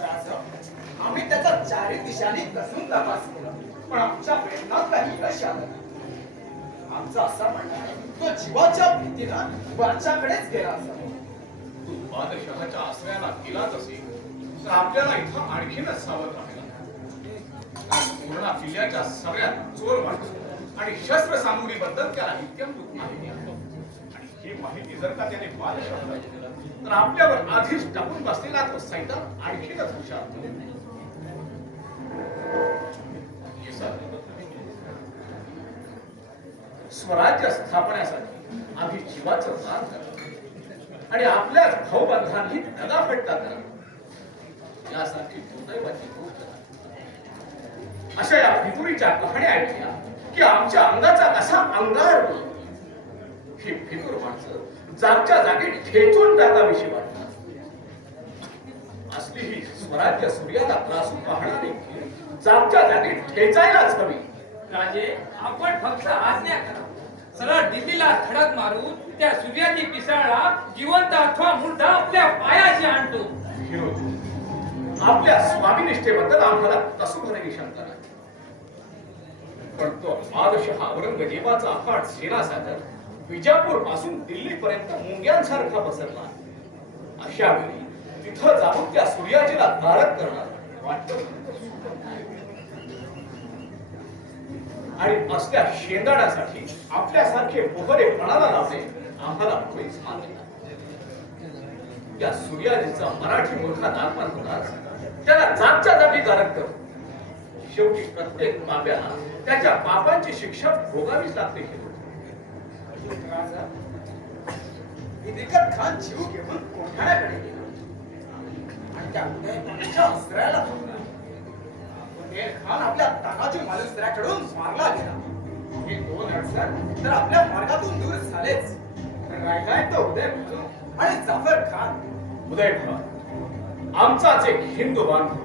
आम्ही त्याचा चारी दिशांनी कसून तपास केला, पण आमच्या प्रयत्नात काही यश आलं नाही. आमचं असं म्हणणं आहे, तो जीवाच्या भीतीनं वरच्याकडेच गेला असावा. तू बादशहाच्या आश्रयाला गेलाच असेल तर आपल्याला इथं आणखीनच सावध राहायला. पूर्ण किल्ल्याच्या सगळ्यात चोर माणूस आणि शस्त्र सामुग्रीबद्दल त्याला इत्यंभूत माहिती आहे. आणि ही माहिती जर का त्याने बादशहाला दिली तर आपल्यावर आधीच टाकून बसलेला तो सैतान आणखीनच हुशार होईल. स्वराज्य स्थापण्यासाठी आधी जीवाचं दान करा आणि आपल्याच भाऊबंधांनी दगाफटका करा, यासारखी दुर्दैवाची गोष्ट नाही. अशा या भितुरीच्या कहाण्या ऐकल्या की आमच्या अंगाचा कसा अंगार होईल. ही भितूर माणसं जागच्या जागी ठेचून टाकावीशी वाटतात. असली ही स्वराज्य सूर्याला त्रासून पाहणारी जागच्या जागी ठेचायलाच हवी. राजे, आपण फक्त आज्ञा करा. सरळ दिल्लीला धडक मारून त्या सूर्याची पिसाळला जिवंत अथवा मुर्दा आपल्या पायाशी आणतो. आपल्या स्वामीनिष्ठेबद्दल आम्हाला कसोभरही शंका नाही, पण तो बादशहा औरंगजेबाचा अफाट सेनासागर विजापूर पासून दिल्ली पर्यंत मुंग्यांसारखा पसरला. अशा वेळी तिथं जाऊन त्या सूर्याजीला तारक करणार वाटतं. आणि असल्या शेंदाण्यासाठी आपल्यासारखे पोहरे पणाला लावणे आम्हाला कोणीच मान्य नाही. त्या सूर्याजीचा मराठी मूर्खात आत्मान होताच त्याला जागच्या जागी तारक करू. शेवटी प्रत्येक पाप्याला त्याच्या पापांची शिक्षा भोगावीच लागते. हिदिकत खान जीव घेऊन कोठाण्याकडे गेला आणि त्या उदयखानाच्या आश्रयाला थांबला. उदय खान आपल्या तानाजी मालुसऱ्याकडून मारला गेला. हे दोन अडसर तर आपल्या मार्गातून दूर झालेच, पण राहिलाय तो उदय खान आणि जाफर खान. उदय खान आमचाच एक हिंदू बांधव,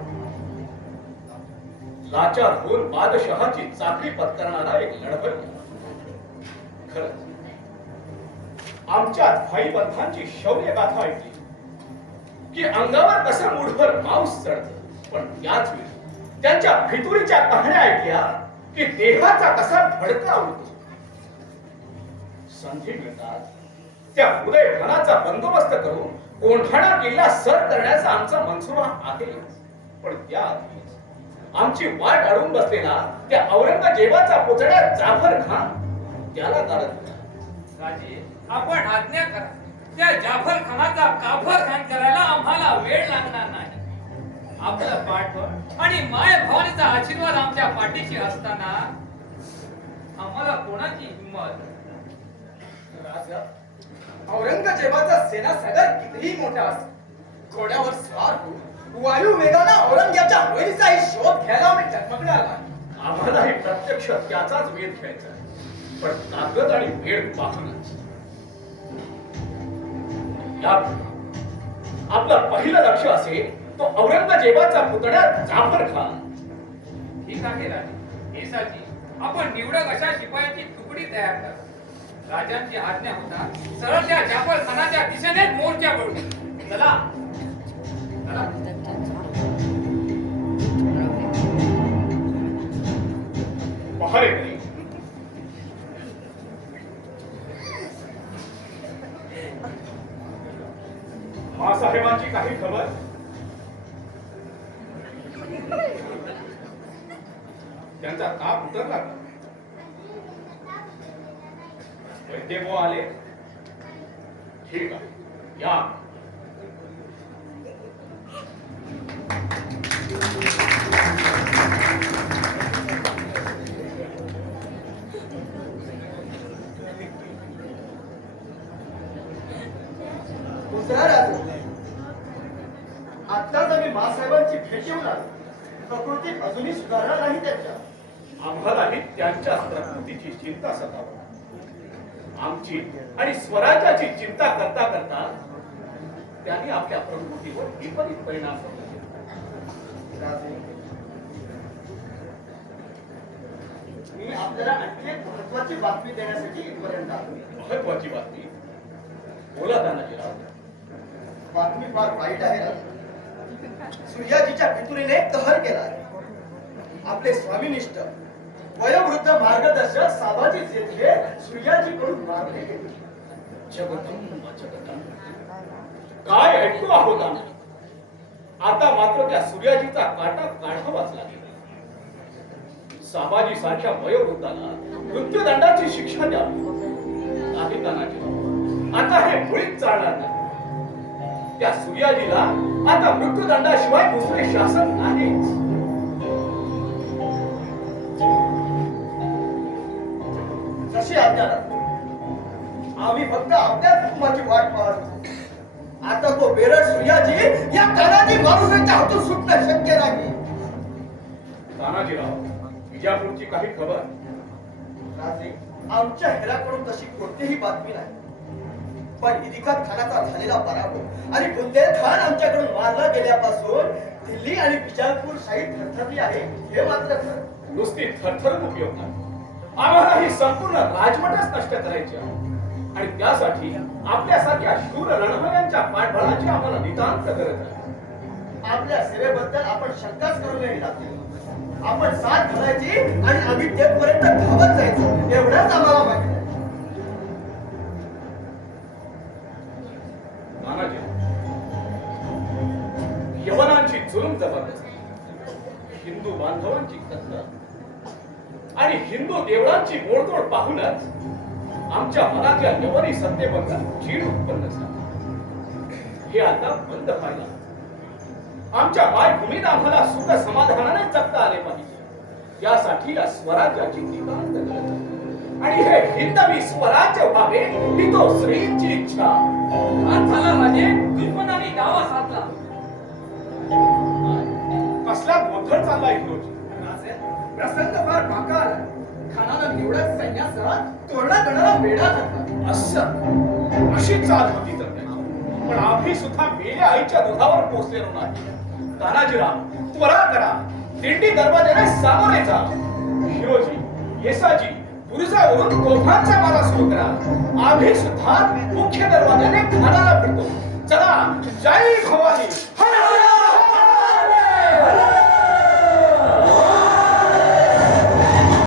लाचार होऊन बादशहाची चाकरी पत्करणारा एक लढवय्या. खरंच आमच्या भाईबंधांची शौर्य गाथा ऐकली की अंगावर कसा मुठभर मांस चढत, पण त्याच वेळी त्यांच्या भितुरीच्या कहाण्या ऐकल्या की देहाचा कसा भडका उडतो. संधी मिळतात त्या उदय खानाचा बंदोबस्त करून कोंढाणा किल्ला सर करण्याचा आमचा मनसुबा आहे, पण त्या आमची वाट अडवून बसलेला त्या औरंगजेबाचा पुतळा जाफर खान त्याला तारक. राजे, आपण आज्ञा करा. त्या जाफर खानाचा काफर खान करायला आम्हाला वेळ लागणार नाही. आपलं पाठबळ आणि माय भवानीचा आशीर्वाद आमच्या पाठीशी असताना आम्हाला कोणाची हिंमत. राजा, औरंगजेबाचा सेनासागर कितीही मोठा असो, घोड्यावर स्वार होऊन वायू वेगानं औरंगजेबाच्या होळीचाही शोध घ्यायला आम्ही टकमकणार. आम्हालाही प्रत्यक्ष त्याचाच वेध घ्यायचा आहे, पण ताकद आणि वेळ पाहणच. आपलं पहिलं लक्ष असेल तो औरंगजेबाचा पुतळा जाफर खान. ठीक आहे राजे. येसाची आपण निवडक अशा शिपायांची तुकडी तयार करा. राजांची आज्ञा होता सरळ त्या जाफर खानाच्या दिशेने मोर्चा वळू. चला चला. पहारेकरी मासाहेबांची काही खबर? त्यांचा ताप उतरला का? वैद्यबो आले? ठीक आहे, या. आत्ताच आम्ही मासाहेबांची भेट घेऊन आलो. प्रकृती अजूनही सुधारणार नाही त्यांच्या. आम्हालाही त्यांच्या प्रकृतीची चिंता सतावत. आमची आणि स्वराज्याची चिंता करता करता त्यांनी आपल्या प्रकृतीवर विपरीत परिणाम राजे, मी आपल्याला आणखी एक महत्वाची बातमी देण्यासाठी इथपर्यंत आलो. महत्वाची बातमी? बोला तानाजीराव. बातमी फार वाईट आहे. सूर्याजीच्या पितुरीने कहर केला आहे. आपले स्वामीनिष्ठ वयोवृद्ध मार्गदर्शक साबाजी जेठे सूर्याजीकडून मारले गेले. जगदंब जगदंब काय ऐकतो आहोत आम्ही. आता मात्र त्या सूर्याजीचा काटा काढावाच लागेल. साबाजी सारख्या वयोवृद्धाला मृत्यूदंडाची शिक्षा द्यावी. नाही तानाजी, आता हे मुळीच चालणार नाही. त्या सूर्याजीला आता मृत्यूदंडाशिवाय दुसरे शासन नाहीच. जशी आज्ञा आम्ही फक्त आपल्याच हुकुमाची वाट पाहत होतो. आता तो बेरड सूर्याजी या तानाजी माणूसाच्या हातून सुटणं शक्य नाही. तानाजीराव, विजापूरची काही खबर? राजे, आमच्या हेराकडून तशी कोणतीही बातमी नाही. पण इदिकात खानाचा झालेला पराभव आणि बुंदेल खान आमच्याकडून मारला गेल्यापासून दिल्ली आणि बिजापूर शाही थरथरली आहे हे मात्र खरं. नुसती थरथरून उपयोग नाही. आम्हाला ही संपूर्ण राजवटच नष्ट करायची आहे. आणि त्यासाठी आपल्यासारख्या शूर रणभयांच्या पाठबळाची आम्हाला नितांत गरज आहे. आपल्या सेवेबद्दल आपण शंकाच करू नये राजे. आपण साथ घालायची आणि आम्ही तेथपर्यंत धावत जायचं एवढंच आम्हाला माहिती आहे. तानाजी, यवनांची जुलूम जबरदस्ती, हिंदू बांधवांची कत्तल आणि हिंदू देवळांची मोडतोड पाहूनच आमच्या मनातल्या यवनी सत्तेबद्दल चीड उत्पन्न झाली. हे आता बंद व्हायला. आमच्या मायभूमीत आम्हाला सुख समाधानाने जगता आले पाहिजे. यासाठी या स्वराज्याची नितांत गरज आहे. आणि हे हिंदवी स्वराज्य व्हावे ही तो श्रींची इच्छा. झाला राजे, दुश्मनाने दावा साधला. कसला गोंधळ चाललाय हिरोजी? राजे, प्रसंग फार बाका आला. खानानं निवडक सैन्यासह तोरणा गणाला वेढा घातला. असं अशी चाल होती तर त्याची. पण आम्ही सुद्धा मेल्या आईच्या दुधावर पोचलेलो नाही. तानाजीराव, त्वरा करा. दिंडी दरवाजाने सामोरे जा. हिरोजी, येसाजी, बुरुजावरून तोफांचा मारा सुरू करा. आम्ही सुद्धा मुख्य दरवाजाने खानाला फिरतो. चला, जय हो.